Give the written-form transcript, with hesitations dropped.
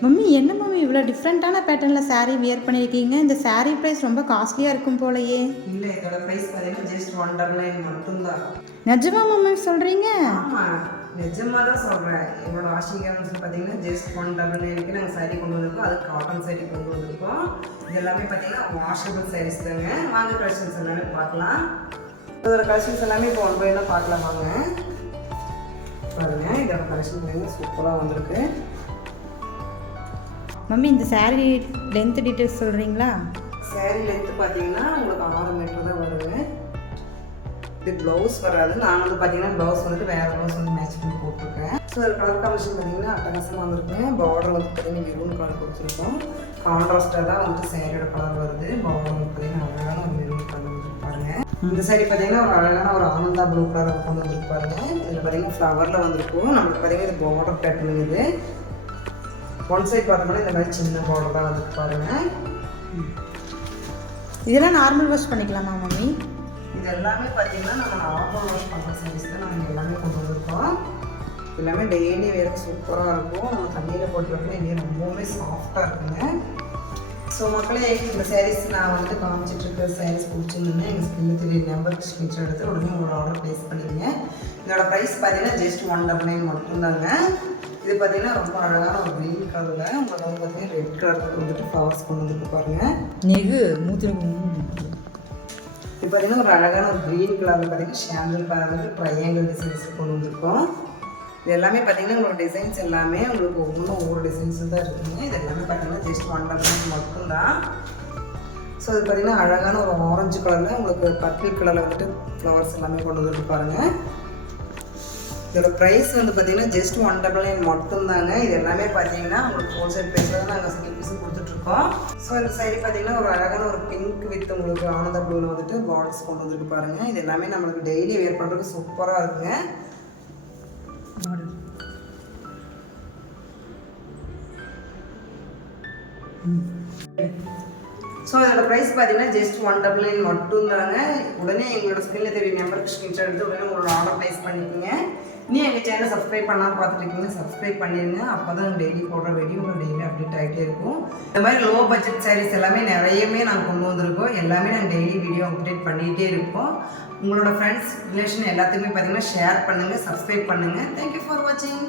Mummy என்ன mummy இவ்வளோ டிஃப்ரெண்ட்டான பேட்டர்னில் saree வியர் பண்ணியிருக்கீங்க? இந்த saree ப்ரைஸ் ரொம்ப காஸ்ட்லியாக இருக்கும் போலயே. இல்லை, இதோட ப்ரைஸ் பார்த்தீங்கன்னா ஜஸ்ட் 199 மட்டும்தான். நிஜமா மம்மி சொல்கிறீங்க? ஆமாம், நிஜமாக தான் சொல்கிறேன். என்னோட வாஷிங் கேன்ஸ் பார்த்தீங்கன்னா ஜஸ்ட் 199க்கு நாங்கள் saree கொண்டு வந்திருக்கோம். அது காட்டன் saree கொண்டு வந்திருக்கோம். இது எல்லாமே பார்த்தீங்கன்னா வாஷபிள் sarees தாங்க. வாங்க கலெக்ஷன்ஸ் எல்லாமே பார்க்கலாம். இதோட கலெக்ஷன்ஸ் எல்லாமே இப்போ ஒன் பை ஒன்னாக பார்க்கலாம் வாங்க. பாருங்கள், இதோட கலெக்ஷன் பார்த்தீங்கன்னா சூப்பராக வந்திருக்கு. மம்மி இந்த saree லென்த் டீட்டெயில்ஸ் சொல்கிறீங்களா? saree லென்த்து பார்த்தீங்கன்னா உங்களுக்கு 6 மீட்டர் தான் வருங்க. இது ப்ளவுஸ் வராது. நான் வந்து பார்த்தீங்கன்னா ப்ளவுஸ் வந்துட்டு வேறு ப்ளவுஸ் வந்து மேட்ச் பண்ணி போட்டிருக்கேன். ஸோ அது கலர் காம்பினேஷன் பார்த்தீங்கன்னா அட்டகாசமாக வந்துருக்குங்க. பார்டர் வந்து பார்த்தீங்கன்னா மெரூன் கலர் கொடுத்துருக்கோம். கான்ட்ராஸ்டாக தான் வந்துட்டு சேரீயோட கலர் வருது. பார்டர் வந்து பார்த்தீங்கன்னா அழகான ஒரு மெரூன் கலர் வந்துருக்கு பாருங்கள். இந்த saree பார்த்தீங்கன்னா ஒரு அழகான ஒரு ஆனந்தா ப்ளூ கலர் கொண்டு வந்துருக்கு பாருங்க. இதில் பார்த்தீங்கன்னா ஃப்ளவரில் வந்துருக்கும். நம்மளுக்கு பார்த்தீங்கன்னா இது பார்டர் பேட்டர்ன். இது ஒன் சைட் பார்த்தோம்னா இந்த மாதிரி சின்ன பார்டர் தான் வந்துட்டு பாருங்கள். இதெல்லாம் நார்மல் வாஷ் பண்ணிக்கலாமா மம்மி? இது எல்லாமே பார்த்தீங்கன்னா நம்ம நார்மல் வாஷ் பண்ணுற சாரீஸ் தான் நம்ம எல்லாமே கொண்டு வந்திருக்கோம். எல்லாமே டெய்லி வேறு சூப்பராக இருக்கும். நம்ம தண்ணியில் போட்டு வைக்கணும். இங்கே ரொம்பவுமே சாஃப்டாக இருக்குங்க. ஸோ மக்களே, இந்த சாரீஸ் நான் வந்துட்டு காமிச்சிட்ருக்க சாரீஸ் பிடிச்சிருந்தேன்னா எங்கள் ஸ்கின்னு தெரிய நம்பருக்கு ஸ்க்ரீன்ஷாட் எடுத்து உடனே உங்களோட ஆர்டர் ப்ளேஸ் பண்ணிடுங்க. இதோட ப்ரைஸ் பார்த்தீங்கன்னா ஜஸ்ட் 199 மட்டும்தாங்க. இது பார்த்தீங்கன்னா ரொம்ப அழகான ஒரு க்ரீன் கலரில் உங்களுக்கு வந்து பார்த்தீங்கன்னா ரெட் கலருக்கு வந்துட்டு ஃப்ளவர்ஸ் கொண்டு வந்துட்டு பாருங்கள். நெகு மூத்திருக்கு. இது பார்த்தீங்கன்னா ஒரு அழகான ஒரு க்ரீன் கலரில் பார்த்தீங்கன்னா ஷாண்டில் கலர் வந்து ட்ரையாங்கிள் டிசைன்ஸ் கொண்டு வந்திருக்கோம். இது எல்லாமே பார்த்தீங்கன்னா உங்களோட டிசைன்ஸ் எல்லாமே உங்களுக்கு ஒவ்வொரு டிசைன்ஸ் தான் இருக்குங்க. இது எல்லாமே பார்த்தீங்கன்னா ஜஸ்ட் 199 மட்டும்தான். ஸோ இது பார்த்தீங்கன்னா அழகான ஒரு ஆரஞ்சு கலரில் உங்களுக்கு பர்பிள் கலரில் வந்துட்டு ஃப்ளவர்ஸ் எல்லாமே கொண்டு வந்துட்டு பாருங்கள். இதோட ப்ரைஸ் வந்து பார்த்தீங்கன்னா ஜஸ்ட் 199 மட்டும்தாங்க. இது எல்லாமே பார்த்தீங்கன்னா உங்களுக்கு ஹோல்சேல் ப்ரைஸில் தான் நாங்கள் சிங்கிள் பீஸும் கொடுத்துட்ருக்கோம். ஸோ இந்த சைடு பார்த்தீங்கன்னா ஒரு அழகான ஒரு பிங்க் வித் உங்களுக்கு ஆனந்த ப்ளூவில் வந்துட்டு பார்டர்ஸ் கொண்டு வந்துருக்கு பாருங்கள். இது எல்லாமே நம்மளுக்கு டெய்லி வேர் பண்ணுறதுக்கு சூப்பராக இருக்குங்க. ஸோ இதோட ப்ரைஸ் பார்த்தீங்கன்னா ஜஸ்ட் 199 மட்டும்தாங்க. உடனே எங்களோட ஸ்க்ரீனில் தெரிய நம்பருக்கு ஸ்க்ரீன்ஷாட் எடுத்து உடனே உங்களோட ஆர்டர் ப்ளேஸ் பண்ணிக்கோங்க. நீ எங்கள் சேனலை சப்ஸ்கிரைப் பண்ணாமல் பார்த்துருக்கீங்க, சப்ஸ்கிரைப் பண்ணிடுங்க. அப்போ தான் டெய்லி போடுற வீடியோ உங்களுக்கு டெய்லி அப்டேட் ஆகிட்டே இருக்கும். இந்த மாதிரி லோ பட்ஜெட் சாரீஸ் எல்லாமே நிறையவே நாங்கள் கொண்டு வந்திருக்கோம். எல்லாமே நாங்கள் டெய்லி வீடியோ அப்டேட் பண்ணிகிட்டே இருப்போம். உங்களோட ஃப்ரெண்ட்ஸ் ரிலேஷன் எல்லாத்தையுமே பார்த்தீங்கன்னா ஷேர் பண்ணுங்கள், சப்ஸ்கிரைப் பண்ணுங்கள். தேங்க்யூ ஃபார் வாட்சிங்.